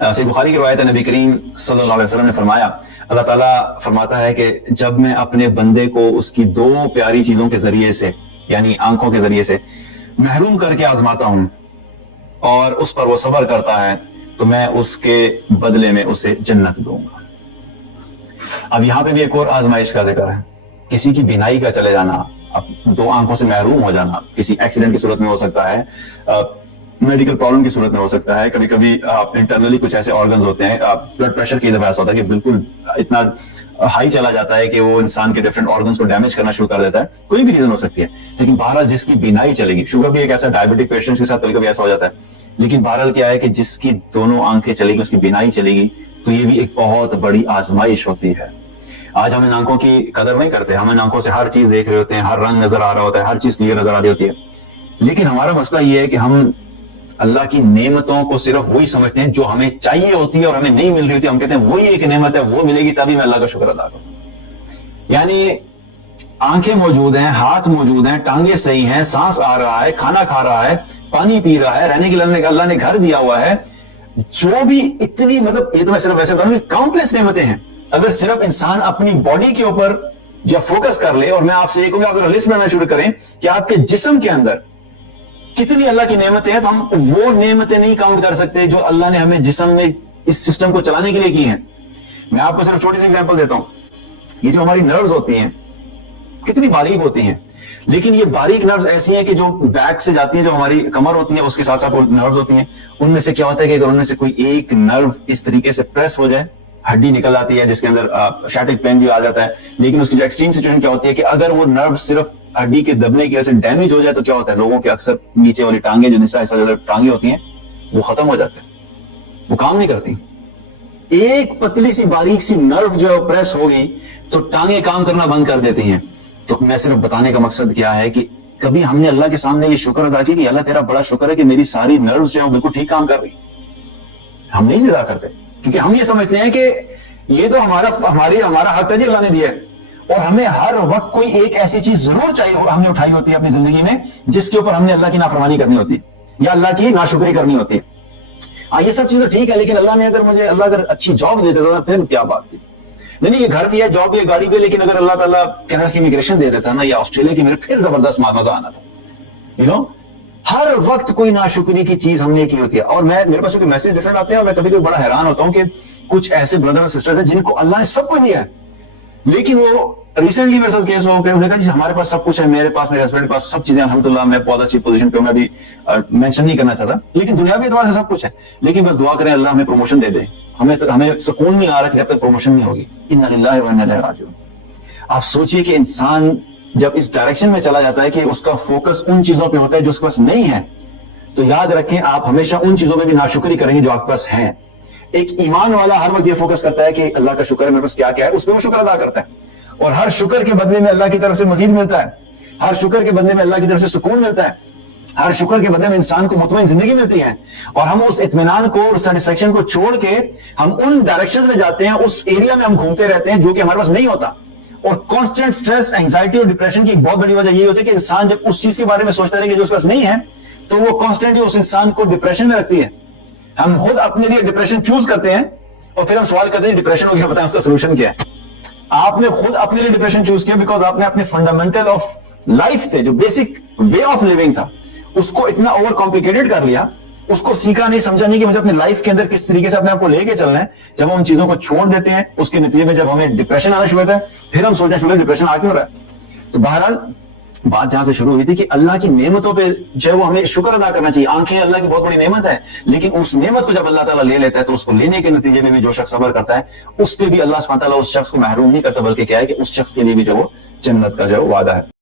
صحیح بخاری کی روایت ہے، نبی کریم صلی اللہ علیہ وسلم نے فرمایا، اللہ تعالیٰ فرماتا ہے کہ جب میں اپنے بندے کو اس کی دو پیاری چیزوں کے ذریعے سے یعنی آنکھوں کے ذریعے سے محروم کر کے آزماتا ہوں اور اس پر وہ صبر کرتا ہے تو میں اس کے بدلے میں اسے جنت دوں گا۔ اب یہاں پہ بھی ایک اور آزمائش کا ذکر ہے، کسی کی بینائی کا چلے جانا، اب دو آنکھوں سے محروم ہو جانا، کسی ایکسیڈنٹ کی صورت میں ہو سکتا ہے، میڈیکل پرابلم کی صورت میں ہو سکتا ہے، کبھی کبھی انٹرنلی کچھ ایسے آرگنز ہوتے ہیں، بلڈ پریشر کی وجہ سے ہوتا ہے کہ بالکل اتنا ہائی چلا جاتا ہے کہ وہ انسان کے ڈفرنٹ آرگنز کو ڈیمیج کرنا شروع کر دیتا ہے، کوئی بھی ریزن ہو سکتی ہے، لیکن بہرحال جس کی بینائی چلے گی، شوگر بھی ایک ایسا ڈائبٹک پیشنٹ کے ساتھ کبھی کبھی ایسا ہو جاتا ہے، لیکن بہرحال کیا ہے کہ جس کی دونوں آنکھیں چلے گی، اس کی بینائی چلے گی، تو یہ بھی ایک بہت بڑی آزمائش ہوتی ہے۔ آج ہم ان آنکھوں کی قدر نہیں کرتے، ہم ان آنکھوں سے ہر چیز دیکھ رہے ہوتے ہیں، ہر رنگ نظر آ رہا ہوتا ہے، ہر چیز کلیئر نظر آ رہی ہوتی ہے، لیکن ہمارا مسئلہ یہ ہے کہ ہم اللہ کی نعمتوں کو صرف وہی سمجھتے ہیں جو ہمیں چاہیے ہوتی ہے اور ہمیں نہیں مل رہی ہوتی ہے، ہم کہتے ہیں وہی ایک نعمت ہے، وہ ملے گی تبھی میں اللہ کا شکر ادا کروں۔ یعنی آنکھیں موجود ہیں، ہاتھ موجود ہیں، ٹانگیں صحیح ہیں، سانس آ رہا ہے، کھانا کھا رہا ہے، پانی پی رہا ہے، رہنے کے لیے اللہ نے گھر دیا ہوا ہے، جو بھی اتنی مطلب یہ تو میں صرف ویسے بتا رہا ہوں کہ کاؤنٹلیس نعمتیں ہیں۔ اگر صرف انسان اپنی باڈی کے اوپر جب فوکس کر لے، اور میں آپ سے یہ کہوں گا آپ لسٹ بنانا شروع کریں کہ آپ کے جسم کے اندر کتنی اللہ کی نعمتیں ہیں، تو ہم وہ نعمتیں نہیں کاؤنٹ کر سکتے جو اللہ نے ہمیں جسم میں اس سسٹم کو چلانے کے لیے کی ہیں۔ میں آپ کو صرف چھوٹی سی ایگزامپل دیتا ہوں، یہ جو ہماری نروز ہوتی ہیں کتنی باریک ہوتی ہیں، لیکن یہ باریک نروز ایسی ہیں کہ جو بیک سے جاتی ہیں، جو ہماری کمر ہوتی ہے اس کے ساتھ ساتھ وہ نروز ہوتی ہیں، ان میں سے کیا ہوتا ہے کہ اگر ان میں سے کوئی ایک نرو اس طریقے سے پریس ہو جائے، ہڈی نکل آتی ہے جس کے اندر شیٹک پین بھی آ جاتا ہے، لیکن اس کی جو ایکسٹریم سچویشن کیا ہوتی ہے کہ اگر وہ نرو صرف ہڈی کے دبنے کی وجہ سے ڈیمیج ہو جائے تو کیا ہوتا ہے، لوگوں کے اکثر نیچے والی ٹانگیں جو نچلا حصہ ٹانگیں ہوتی ہیں وہ ختم ہو جاتے ہیں، وہ کام نہیں کرتی۔ ایک پتلی سی باریک سی نرو جو ہے وہ پریس ہو گئی تو ٹانگیں کام کرنا بند کر دیتی ہیں۔ تو میں صرف بتانے کا مقصد کیا ہے کہ کبھی ہم نے اللہ کے سامنے یہ شکر ادا کیا کہ اللہ تیرا بڑا شکر ہے کہ میری ساری نروز جو ہے بالکل ٹھیک کام کر رہی، ہم نہیں ادا کرتے کیونکہ ہم یہ سمجھتے ہیں کہ یہ تو ہمارا حق ہے جی اللہ نے دیا ہے، اور ہمیں ہر وقت کوئی ایک ایسی چیز ضرور چاہیے ہم نے اٹھائی ہوتی ہے اپنی زندگی میں جس کے اوپر ہم نے اللہ کی نافرمانی کرنی ہوتی ہے یا اللہ کی ناشکری کرنی ہوتی ہے۔ یہ سب چیزیں ٹھیک ہے، لیکن اللہ اگر اچھی جاب دے دیتا تھا پھر کیا بات تھی؟ نہیں یہ گھر بھی ہے، جاب بھی ہے، گاڑی بھی ہے، لیکن اگر اللہ تعالیٰ کینیڈا کی امیگریشن دے دیتا نا یا آسٹریلیا کی، میرے پھر زبردست مزہ آنا تھا۔ ہر وقت کوئی ناشکری کی چیز ہم نے کی ہوتی ہے، اور میرے پاس کوئی میسج ڈفرنٹ آتے ہیں اور میں کبھی بڑا حیران ہوتا ہوں کہ کچھ ایسے بردر اور سسٹرز ہیں جن کو اللہ نے سب کچھ دیا ہے، لیکن وہ ریسنٹلی میرے ساتھ کیس ہو کہ انہوں نے کہا جی ہمارے پاس سب کچھ ہے، میرے پاس میرے ہسبینڈ کے پاس سب چیزیں الحمدللہ، میں بہت اچھی پوزیشن پہ ہوں، میں بھی مینشن نہیں کرنا چاہتا، لیکن دنیاوی اعتبار سے سب کچھ ہے، لیکن بس دعا کریں اللہ ہمیں پروموشن دے دے، ہمیں سکون نہیں آ رہا کہ جب تک پروموشن نہیں ہوگی۔ انا للہ و انا الیہ راجعون۔ آپ سوچئے کہ انسان جب اس ڈائریکشن میں چلا جاتا ہے کہ اس کا فوکس ان چیزوں پہ ہوتا ہے جو اس کے پاس نہیں ہے، تو یاد رکھیں آپ ہمیشہ ان چیزوں پہ بھی ناشکری کریں گے جو آپ کے پاس ہیں۔ ایک ایمان والا ہر وقت یہ فوکس کرتا ہے کہ اللہ کا شکر ہے میرے پاس کیا کیا ہے، اس پہ وہ شکر ادا کرتا ہے، اور ہر شکر کے بدلے میں اللہ کی طرف سے مزید ملتا ہے، ہر شکر کے بدلے میں اللہ کی طرف سے سکون ملتا ہے، ہر شکر کے بدلے میں انسان کو مطمئن زندگی ملتی ہے، اور ہم اس اطمینان کو اور سیٹسفیکشن کو چھوڑ کے ہم ان ڈائریکشنز میں جاتے ہیں، اس ایریا میں ہم گھومتے رہتے ہیں جو کہ ہمارے پاس نہیں ہوتا۔ اور کانسٹنٹ سٹریس، اینگزائٹی اور ڈپریشن کی ایک بہت بڑی وجہ یہ ہوتی ہے کہ انسان جب اس چیز کے بارے میں سوچتا رہے کہ جو اس کے پاس نہیں ہے تو وہ کانسٹنٹلی اس انسان کو ڈپریشن میں رکھتی ہے۔ ہم خود اپنے لیے ڈپریشن چوز کرتے ہیں اور پھر ہم سوال کرتے ہیں ڈپریشن ہو گیا، بتائیں اس کا سولوشن کیا ہے؟ آپ نے خود اپنے لیے ڈپریشن چوز کیا بیکاز آپ نے اپنے فنڈامنٹل آف لائف سے جو بیسک وے آف لیونگ تھا اس کو اتنا اوور کمپلیکیٹڈ کر لیا، اس کو سیکھا نہیں، سمجھا نہیں کہ مجھے اپنے لائف کے اندر کس طریقے سے اپنے آپ کو لے کے چلنا ہے۔ جب ہم ان چیزوں کو چھوڑ دیتے ہیں اس کے نتیجے میں جب ہمیں ڈپریشن آنا شروع ہوتا ہے پھر ہم سوچنا شروع ہوتا ہے ڈپریشن آ کیوں رہا ہے۔ تو بہرحال بات جہاں سے شروع ہوئی تھی کہ اللہ کی نعمتوں پہ جو ہے وہ ہمیں شکر ادا کرنا چاہیے۔ آنکھیں اللہ کی بہت بڑی نعمت ہے، لیکن اس نعمت کو جب اللہ تعالیٰ لے لیتا ہے تو اس کو لینے کے نتیجے میں بھی جو شخص صبر کرتا ہے اس پہ بھی اللہ سبحانہ تعالیٰ اس شخص کو محروم نہیں کرتا، بلکہ کیا ہے کہ اس شخص کے لیے بھی جو وہ جنت کا جو وعدہ ہے۔